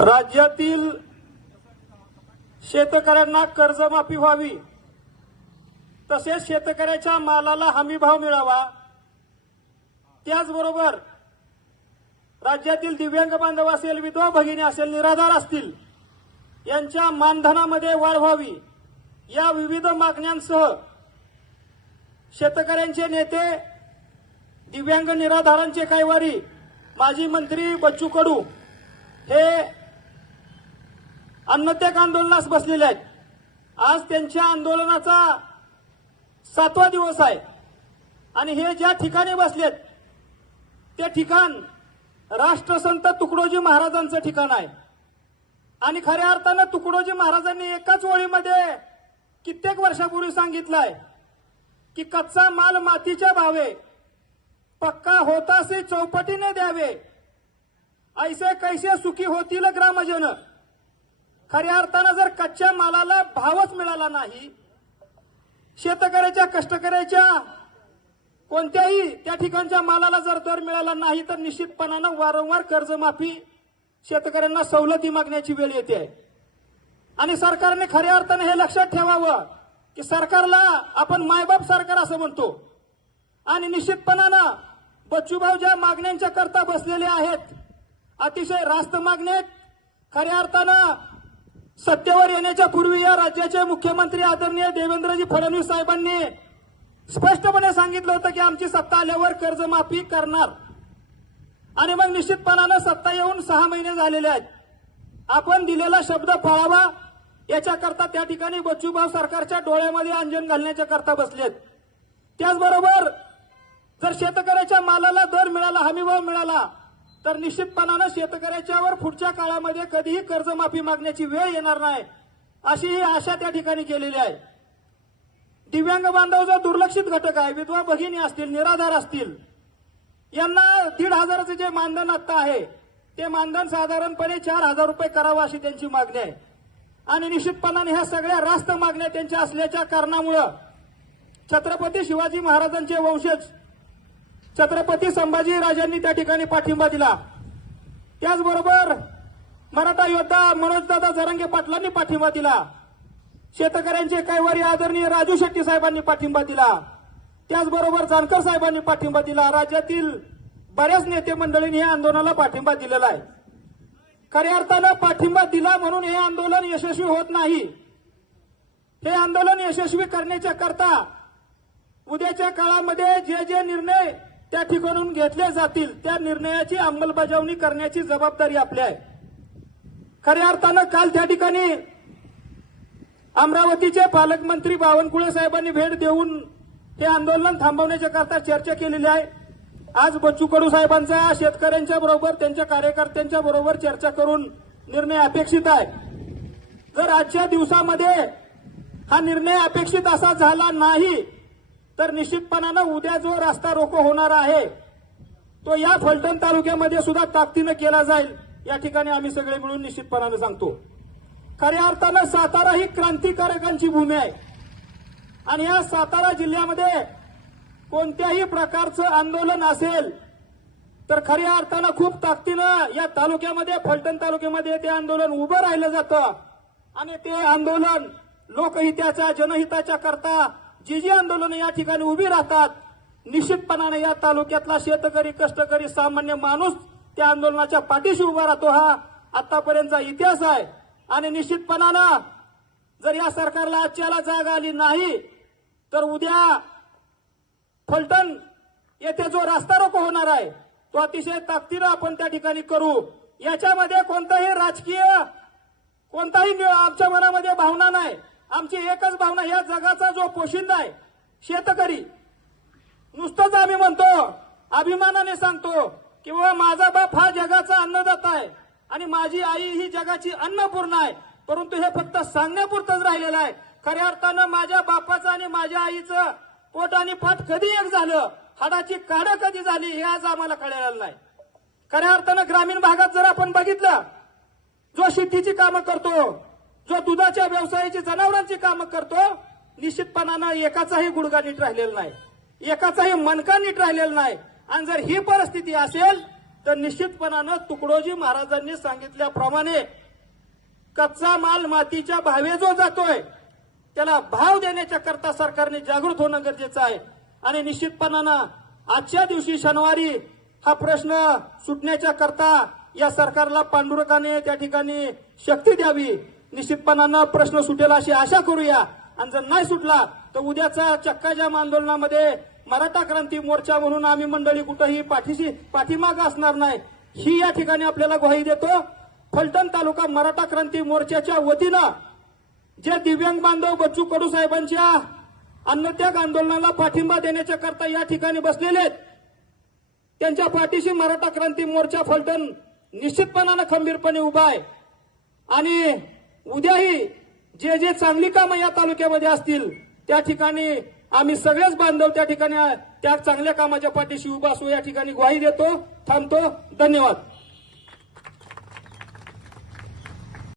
राज्यातील शेतकऱ्यांना कर्जमाफी व्हावी. तसेच शेतकऱ्याच्या मालाला हमीभाव मिळावा. त्याचबरोबर राज्यातील दिव्यांग बांधव असेल विधवा भगिनी असेल निराधार असतील यांच्या मानधनामध्ये वाढ व्हावी. या विविध मागण्यांसह शेतकऱ्यांचे नेते दिव्यांग निराधारांचे कैवारी माजी मंत्री बच्चू कडू हे अन्नत्याग आंदोलनास बसलेले आहेत. आज त्यांच्या आंदोलनाचा सातवा दिवस आहे. आणि हे ज्या ठिकाणी बसलेत ते ठिकाण राष्ट्रसंत तुकडोजी महाराजांचं ठिकाण आहे. आणि खऱ्या अर्थानं तुकडोजी महाराजांनी एकाच ओळीमध्ये कित्येक वर्षापूर्वी सांगितलंय की कच्चा माल मातीच्या भावे पक्का होतासे चौपटीने द्यावे. ऐसे कैसे सुखी होतील ग्रामजन? खऱ्या अर्थानं जर कच्च्या मालाला भावच मिळाला नाही शेतकऱ्याच्या कष्टकऱ्याच्या कोणत्याही त्या ठिकाणच्या मालाला जर दर मिळाला नाही तर निश्चितपणानं वारंवार कर्जमाफी शेतकऱ्यांना सवलती मागण्याची वेळ येते. आणि सरकारने खऱ्या अर्थाने हे लक्षात ठेवावं की सरकारला आपण मायबाप सरकार असं म्हणतो. आणि निश्चितपणानं बच्चूभाऊ ज्या मागण्यांच्या करता बसलेले आहेत अतिशय रास्त मागण्या खऱ्या अर्थानं सत्तेवर येण्याच्या पूर्वी या राज्याचे मुख्यमंत्री आदरणीय देवेंद्रजी फडणवीस साहेबांनी स्पष्टपणे सांगितलं होतं की आमची सत्ता आल्यावर कर्जमाफी करणार. आणि मग निश्चितपणानं सत्ता येऊन सहा महिने झालेले आहेत. आपण दिलेला शब्द पाळावा याच्याकरता त्या ठिकाणी बच्चूभाऊ सरकारच्या डोळ्यामध्ये अंजन घालण्याच्या करता बसलेत त्याचबरोबर जर शेतकऱ्याच्या मालाला दर मिळाला हमीभाव मिळाला तर निश्चितपणानं शेतकऱ्याच्यावर पुढच्या काळामध्ये कधीही कर्जमाफी मागण्याची वेळ येणार नाही अशी ही आशा त्या ठिकाणी केलेली आहे. दिव्यांग बांधव जो दुर्लक्षित घटक आहे विधवा भगिनी असतील निराधार असतील यांना दीड हजाराचं जे मानधन आत्ता आहे ते मानधन साधारणपणे चार हजार रुपये करावं अशी त्यांची मागणी आहे. आणि निश्चितपणाने ह्या सगळ्या रास्त मागण्या त्यांच्या असल्याच्या कारणामुळं छत्रपती शिवाजी महाराजांचे वंशज छत्रपती संभाजी राजांनी त्या ठिकाणी पाठिंबा दिला. त्याचबरोबर मराठा योद्धा मनोजदादा जरंगे पाटलांनी पाठिंबा दिला. शेतकऱ्यांचे कैवारी आदरणीय राजू शेट्टी साहेबांनी पाठिंबा दिला. त्याचबरोबर जानकर साहेबांनी पाठिंबा दिला. राज्यातील बऱ्याच नेते मंडळींनी या आंदोलनाला पाठिंबा दिलेला आहे. खऱ्या अर्थानं पाठिंबा दिला म्हणून हे आंदोलन यशस्वी होत नाही. हे आंदोलन यशस्वी करण्याच्या करता उद्याच्या काळामध्ये जे जे निर्णय त्या ठिकाणून घेतल्या जातील. त्या निर्णयाची अंमलबजावणी करण्याची जबाबदारी आपली आहे. खऱ्या अर्थानं काल त्या ठिकाणी अमरावतीचे पालकमंत्री बावनकुळे साहेबांनी भेट देऊन हे आंदोलन थांबवण्याच्या करता चर्चा केलेली आहे. आज बच्चू कडू साहेबांचा शेतकऱ्यांच्या बरोबर त्यांच्या कार्यकर्त्यांच्या बरोबर चर्चा करून निर्णय अपेक्षित आहे. जर आजच्या दिवसामध्ये हा निर्णय अपेक्षित असा झाला नाही तर निश्चितपणानं उद्या जो रास्ता रोको होणार आहे तो या फलटण तालुक्यामध्ये सुद्धा ताकदीनं केला जाईल. या ठिकाणी आम्ही सगळे मिळून निश्चितपणानं सांगतो. खऱ्या अर्थानं सातारा ही क्रांतिकारकांची भूमी आहे. आणि या सातारा जिल्ह्यामध्ये कोणत्याही प्रकारचं आंदोलन असेल तर खऱ्या अर्थानं खूप ताकदीनं या तालुक्यामध्ये फलटण तालुक्यामध्ये ते आंदोलन उभं राहिलं जातं. आणि ते आंदोलन लोकहिताच्या जनहिताच्या करता जी जी आंदोलनं या ठिकाणी उभी राहतात निश्चितपणाने या तालुक्यातला शेतकरी कष्टकरी सामान्य माणूस त्या आंदोलनाच्या पाठीशी उभा राहतो. हा आतापर्यंतचा इतिहास आहे. आणि निश्चितपणानं जर या सरकारला आजच्याला जाग आली नाही तर उद्या फलटण येथे जो रास्ता रोको होणार आहे तो अतिशय ताकदीनं आपण त्या ठिकाणी करू. याच्यामध्ये कोणताही राजकीय कोणताही आमच्या मनामध्ये भावना नाही. आमची एकच भावना या जगाचा जो पोशिंदा आहे शेतकरी. नुसतंच आम्ही म्हणतो अभिमानाने सांगतो की बाबा माझा बाप हा जगाचा अन्नदाता आहे आणि माझी आई ही जगाची अन्नपूर्ण आहे. परंतु हे फक्त सांगण्यापुरतंच राहिलेलं आहे. खऱ्या अर्थानं माझ्या बापाचं आणि माझ्या आईचं पोट आणि पाठ कधी एक झालं? हाडाची काढं कधी झाली? हे आज आम्हाला कळलेलं नाही. खऱ्या अर्थानं ग्रामीण भागात जर आपण बघितलं जो शेतीची कामं करतो जो दुधाच्या व्यवसायाची जनावरांची कामं करतो निश्चितपणानं एकाचाही गुडगा नीट राहिलेला नाही. एकाचाही मनका नीट राहिलेला नाही. आणि जर ही परिस्थिती असेल तर निश्चितपणानं तुकडोजी महाराजांनी सांगितल्याप्रमाणे कच्चा माल मातीच्या भावे जो जातोय. त्याला भाव देण्याच्या करता सरकारने जागृत होणं गरजेचं आहे. आणि निश्चितपणानं आजच्या दिवशी शनिवारी हा प्रश्न सुटण्याच्या करता या सरकारला पांडुरकाने त्या ठिकाणी शक्ती द्यावी. निश्चितपणानं प्रश्न सुटेल अशी आशा करूया. आणि जर नाही सुटला तर उद्याचा चक्काजाम आंदोलनामध्ये मराठा क्रांती मोर्चा म्हणून आम्ही मंडळी कुठंही पाठीशी पाठीमाग असणार नाही. ही या ठिकाणी आपल्याला ग्वाही देतो. फलटण तालुका मराठा क्रांती मोर्चाच्या वतीनं जे दिव्यांग बांधव बच्चू कडू साहेबांच्या अन्नत्याग आंदोलनाला पाठिंबा देण्याच्या करता या ठिकाणी बसलेले आहेत त्यांच्या पाठीशी मराठा क्रांती मोर्चा फलटण निश्चितपणानं खंबीरपणे उभा आहे. आणि उद्याही जे जे चांगली कामं या तालुक्यामध्ये असतील त्या ठिकाणी आम्ही सगळेच बांधव त्या ठिकाणी त्या चांगल्या कामाच्या पाठीशी उभा असू या ठिकाणी ग्वाही देतो थांबतो. धन्यवाद.